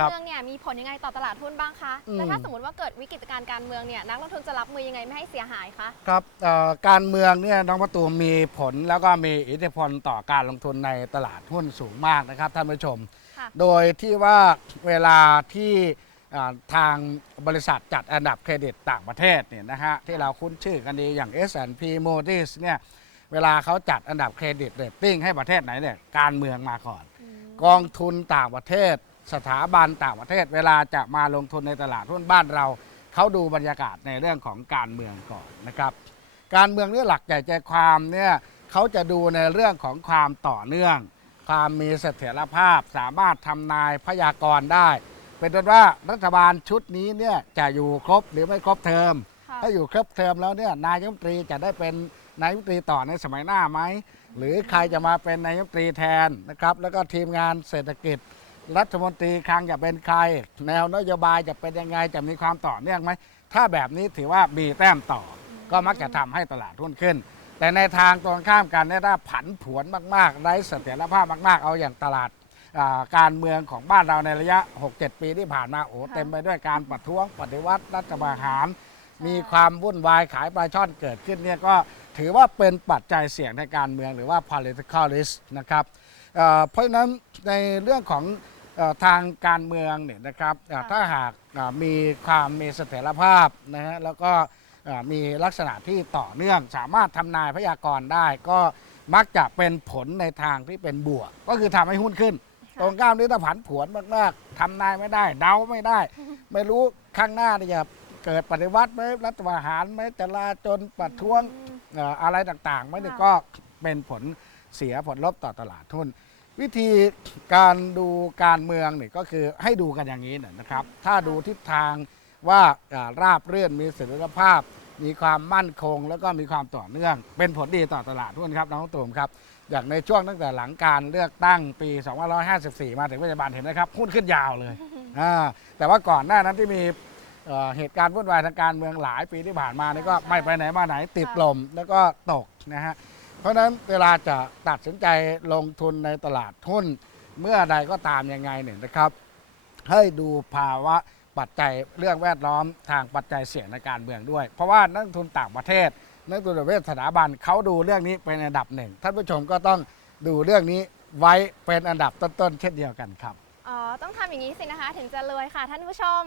ครับ เมืองเนี่ยมีผลยังไงต่อตลาดหุ้นบ้างคะอืมและถ้าสมมติว่าเกิดวิกฤตการณ์การเมืองเนี่ยนักลงทุนจะรับมือยังไงไม่ให้เสียหายคะ ครับเอ่อการเมืองเนี่ยน้องประตูมมีผลแล้วก็มีอิทธิพลต่อการลงทุนในตลาดหุ้นสูงมากนะครับท่านผู้ชม ค่ะ โดยที่ว่าเวลาที่อ่าทางบริษัทจัดอันดับเครดิตต่างประเทศเนี่ยนะฮะที่เราคุ้นชื่อกันดีอย่าง S&P Moody's เนี่ยเวลาเขาจัดอันดับเครดิตเรตติ้งให้ประเทศไหนเนี่ยการเมืองมาก่อน กองทุนต่างประเทศ สถาบันต่างประเทศ เวลาจะมาลงทุนในตลาดหุ้นบ้านเรา เขาดูบรรยากาศในเรื่องของการเมืองก่อนนะครับ การเมืองเนี่ยหลักใหญ่ใจความเนี่ยเขาจะดูในเรื่องของความต่อเนื่อง ความมีเสถียรภาพสามารถทำนายพยากรณ์ได้ เป็นต้นว่ารัฐบาลชุดนี้เนี่ยจะอยู่ครบหรือไม่ครบเทอมค่ะถ้าอยู่ครบเทอมแล้วเนี่ยนายกรัฐมนตรีจะได้เป็นนายกรัฐมนตรีต่อในสมัยหน้าไหมหรือใครจะมาเป็นนายกรัฐมนตรีแทนนะครับ แล้วก็ทีมงานเศรษฐกิจ รัฐมนตรีคลังจะเป็นใคร แนวนโยบายจะเป็นยังไงจะมีความต่อเนื่องไหมถ้าแบบนี้ถือว่ามีแต้มต่อ ก็มักจะทำให้ตลาดหุ้นขึ้น แต่ในทางตรงข้ามกันเนี่ยถ้าผันผวนมากๆไร้เสถียรภาพมาก ๆ เอาอย่างตลาดอ่าการเมืองของบ้านเราในระยะ 6-7 ปีที่ผ่านมาโอ้ค่ะเต็มไปด้วยการประท้วงปฏิวัติรัฐประหาร มีความวุ่นวายขายปลาช่อนเกิดขึ้นเนี่ยก็ถือว่าเป็นปัจจัยเสี่ยงในการเมืองหรือว่า political risk นะครับเอ่อเพราะฉะนั้นในเรื่องของเออ ทางการเมืองเนี่ยนะครับเอ่อค่ะถ้าหากอ่ามีความมีเสถียรภาพนะฮะแล้วก็เอ่อมีลักษณะที่ต่อเนื่อง สามารถทำนายพยากรณ์ได้ ก็มักจะเป็นผลในทางที่เป็นบวก ก็คือทำให้หุ้นขึ้น ตรงข้ามนี้ถ้าผันผวนมากๆทำนายไม่ได้ เดาไม่ได้ ไม่รู้ข้างหน้านี่จะเกิดปฏิวัติไหมรัฐประหารไหมจลาจนประท้วงอืมเอ่ออะไรต่างๆไหมนี่ค่ะก็เป็นผลเสียผลลบต่อตลาดทุน วิธีการดูการเมืองนี่ก็คือให้ดูกันอย่างนี้นะครับ ถ้าดูทิศทางว่าราบเรื่อนมีเสถียรภาพ มีความมั่นคง แล้วก็มีความต่อเนื่อง เป็นผลดีต่อตลาดหุ้นครับน้องตูมครับอย่างในช่วงตั้งแต่หลังการเลือกตั้งปี 2554 มาถึงปัจจุบันเห็นไหมครับหุ้นขึ้นยาวเลยแต่ว่าก่อนหน้านั้นที่มีเเหตุการณ์วุ่นวายทางการเมืองหลายปีที่ผ่านมานี่ก็ไม่ไปไหนมาไหนติดลมแล้วก็ตกนะฮะ เพราะฉะนั้นเวลาจะตัดสินใจลงทุนในตลาดหุ้นเมื่อใดก็ตามยังไงเนี่ยนะครับ ให้ดูภาวะปัจจัยเรื่องแวดล้อมทางปัจจัยเสี่ยงในการเมืองด้วย เพราะว่านักทุนต่างประเทศ นักทุนประเภทสถาบันเขาดูเรื่องนี้เป็นอันดับหนึ่งท่านผู้ชมก็ต้องดูเรื่องนี้ไว้เป็นอันดับต้นๆเช่นเดียวกันครับ อ๋อ ต้องทำอย่างนี้สินะคะ ถึงจะรวยค่ะท่านผู้ชม